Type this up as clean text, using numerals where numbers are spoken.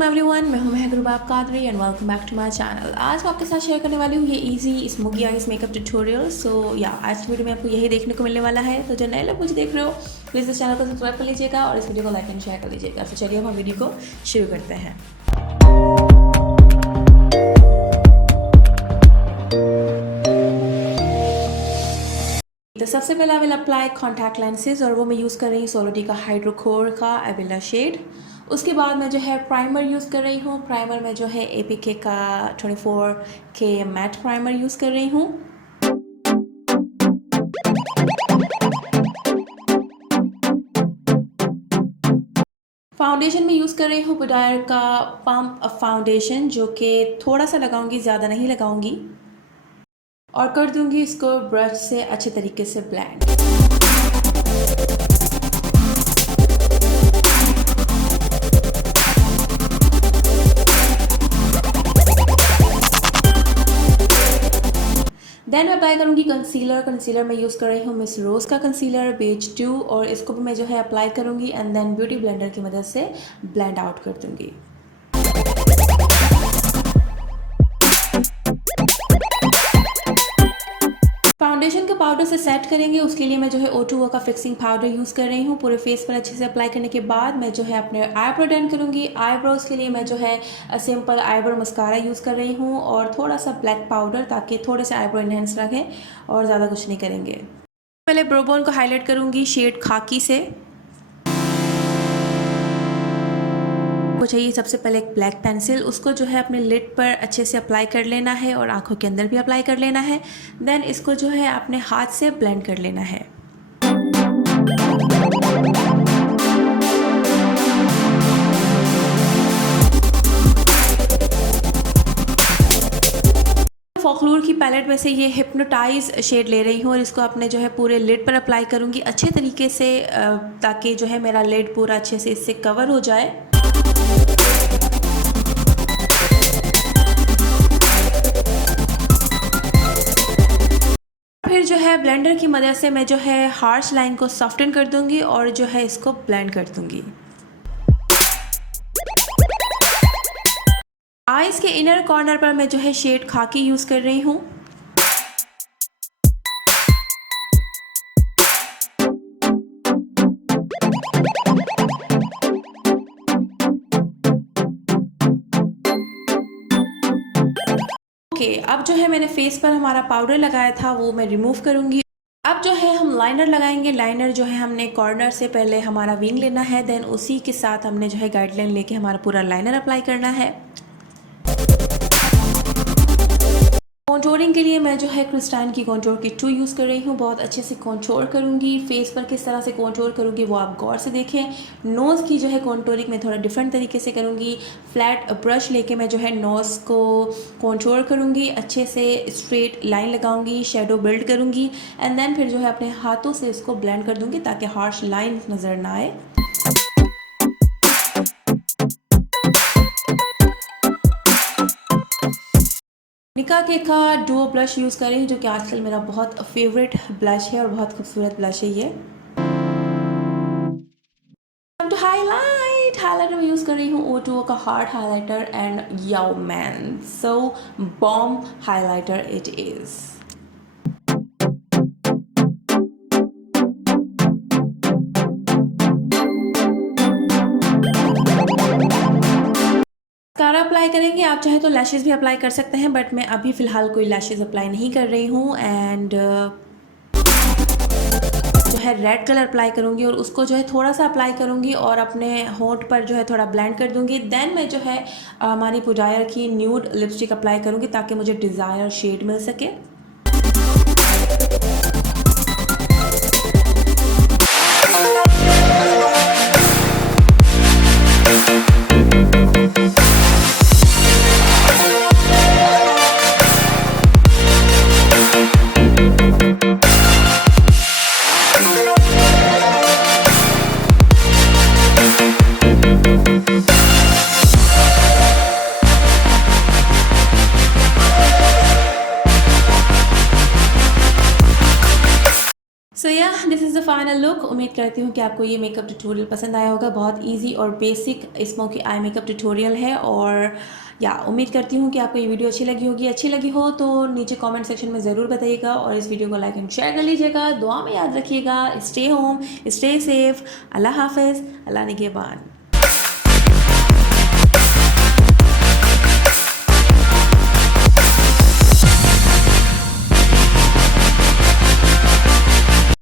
वालेकुम एवरीवन, मैं हूं Mehak Rubab Qadri and welcome back to my channel. आज मैं आपके साथ शेयर करने वाली हूं ये easy smoky eyes makeup tutorial. आज की वीडियो में आपको यही देखने को मिलने वाला है। तो जो नए लोग मुझे देख रहे हो प्लीज़ इस चैनल को सब्सक्राइब कर लीजिएगा और इस वीडियो को लाइक एंड शेयर कर लीजिएगा। तो चलिए अब हम वीडियो को शुरू करते हैं। तो सबसे पहले I will apply contact lenses और वो मैं यूज़ कर रही हूँ सोलोटी का हाइड्रोकोर का एविला शेड। उसके बाद मैं जो है प्राइमर यूज़ कर रही हूँ। प्राइमर में जो है APK का 24K मैट प्राइमर यूज़ कर रही हूँ। फाउंडेशन में यूज़ कर रही हूँ बुडायर का पम्प फाउंडेशन, जो कि थोड़ा सा लगाऊंगी, ज़्यादा नहीं लगाऊंगी, और कर दूंगी इसको ब्रश से अच्छे तरीके से ब्लेंड। देन मैं अप्लाई करूंगी कंसीलर। कंसीलर में यूज़ कर रही हूँ मिस रोज़ का कंसीलर बेज 2 और इसको भी मैं जो है अप्लाई करूंगी एंड देन ब्यूटी ब्लेंडर की मदद से ब्लेंड आउट कर दूंगी। फाउंडेशन के पाउडर से सेट करेंगे, उसके लिए मैं जो है O2O का फिक्सिंग पाउडर यूज़ कर रही हूँ। पूरे फेस पर अच्छे से अप्लाई करने के बाद मैं जो है अपने आईब्रो डन करूँगी। आईब्रोज़ के लिए मैं जो है सिंपल आईब्रो मस्कारा यूज़ कर रही हूँ और थोड़ा सा ब्लैक पाउडर, ताकि थोड़े से आईब्रो इन्हेंस रखें, और ज़्यादा कुछ नहीं करेंगे। पहले ब्रोबोन को हाईलाइट करूँगी शेड खाकी से। को चाहिए सबसे पहले एक ब्लैक पेंसिल, उसको जो है अपने लिड पर अच्छे से अप्लाई कर लेना है और आंखों के अंदर भी अप्लाई कर लेना है। देन इसको जो है अपने हाथ से ब्लेंड कर लेना है। फॉकलूर की पैलेट में से ये हिप्नोटाइज शेड ले रही हूँ और इसको अपने जो है पूरे लिड पर अप्लाई करूँगी अच्छे तरीके से, ताकि जो है मेरा लिड पूरा अच्छे से इससे कवर हो जाए। फिर जो है ब्लेंडर की मदद से मैं जो है हार्श लाइन को सॉफ्टन कर दूंगी और जो है इसको ब्लेंड कर दूंगी। आईज के इनर कॉर्नर पर मैं जो है शेड खाकी यूज़ कर रही हूँ। अब जो है मैंने फेस पर हमारा पाउडर लगाया था वो मैं रिमूव करूंगी। अब जो है हम लाइनर लगाएंगे। लाइनर जो है हमने कॉर्नर से पहले हमारा विंग लेना है, देन उसी के साथ हमने जो है गाइडलाइन लेके हमारा पूरा लाइनर अप्लाई करना है। कॉन्टोरिंग के लिए मैं जो है क्रिस्टाइन की कॉन्टोर की 2 यूज़ कर रही हूँ। बहुत अच्छे से कॉन्टोर करूँगी। फेस पर किस तरह से कॉन्टोर करूँगी वो आप गौर से देखें। नोज़ की जो है कॉन्टोरिंग मैं थोड़ा डिफरेंट तरीके से करूँगी। फ्लैट ब्रश लेके मैं जो है नोज़ को कॉन्टोर करूँगी, अच्छे से स्ट्रेट लाइन लगाऊँगी, शेडो बिल्ड करूँगी एंड देन फिर जो है अपने हाथों से इसको ब्लेंड कर दूँगी ताकि हार्श लाइन नज़र ना आए। निका के का डुओ ब्लश यूज़ कर रही हूँ, जो कि आजकल मेरा बहुत फेवरेट ब्लश है और बहुत खूबसूरत ब्लश है ये। तो हाईलाइटर में यूज़ कर रही हूँ O2O का हार्ड हाइलाइटर एंड याओ man so bomb highlighter it is. Mascara apply करेंगे। आप चाहे तो लैशेज़ भी अप्लाई कर सकते हैं, बट मैं अभी फ़िलहाल कोई लैशेज़ अप्लाई नहीं कर रही हूँ। एंड जो है रेड कलर अप्लाई करूँगी और उसको जो है थोड़ा सा अप्लाई करूँगी और अपने होंठ पर जो है थोड़ा ब्लेंड कर दूँगी। देन मैं जो है हमारी बुडायर की न्यूड लिपस्टिक अप्लाई करूँगी ताकि मुझे डिज़ायर शेड मिल सके। This is the final look. उम्मीद करती हूँ कि आपको ये मेकअप ट्यूटोरियल पसंद आया होगा। बहुत इजी और basic smoky eye makeup tutorial है। और या उम्मीद करती हूँ कि आपको ये वीडियो अच्छी लगी होगी। अच्छी लगी हो तो नीचे कमेंट सेक्शन में ज़रूर बताइएगा और इस वीडियो को लाइक एंड शेयर कर लीजिएगा। दुआ में याद रखिएगा। Stay home, stay safe. Allah हाफिज़, अल्लाह निगहबान।